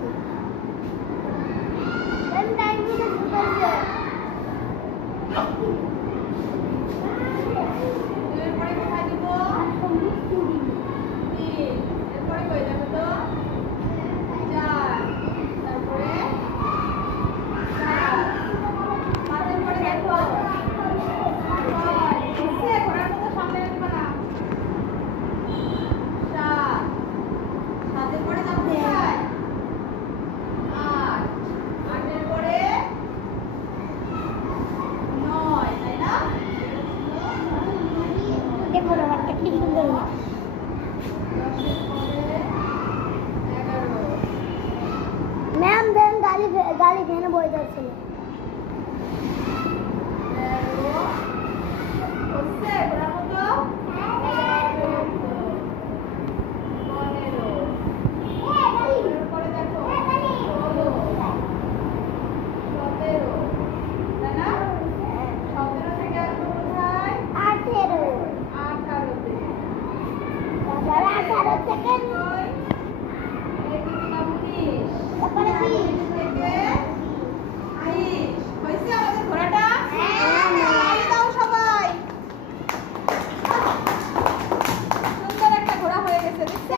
করছি। আমি টাইম মিলে ঢুকাইছে। এরপরে কোথায় দিব? তিন। এরপরে কই যাবে তো? চার। তারপরে সাত। পাঁচের পরে দেখো। ছয়। বুঝছে? ঘোড়ার মতো সামনে রাখবা না। সাত। সাতের পরে যাবো কোথায়? আট। আটের পরে নয়, তাই না? দেখো ব্যাপারটা কি সুন্দর না। 10-এর পরে 11। ম্যাম দেন গাড়ি ভ্যানে বয়ে যাচ্ছিল।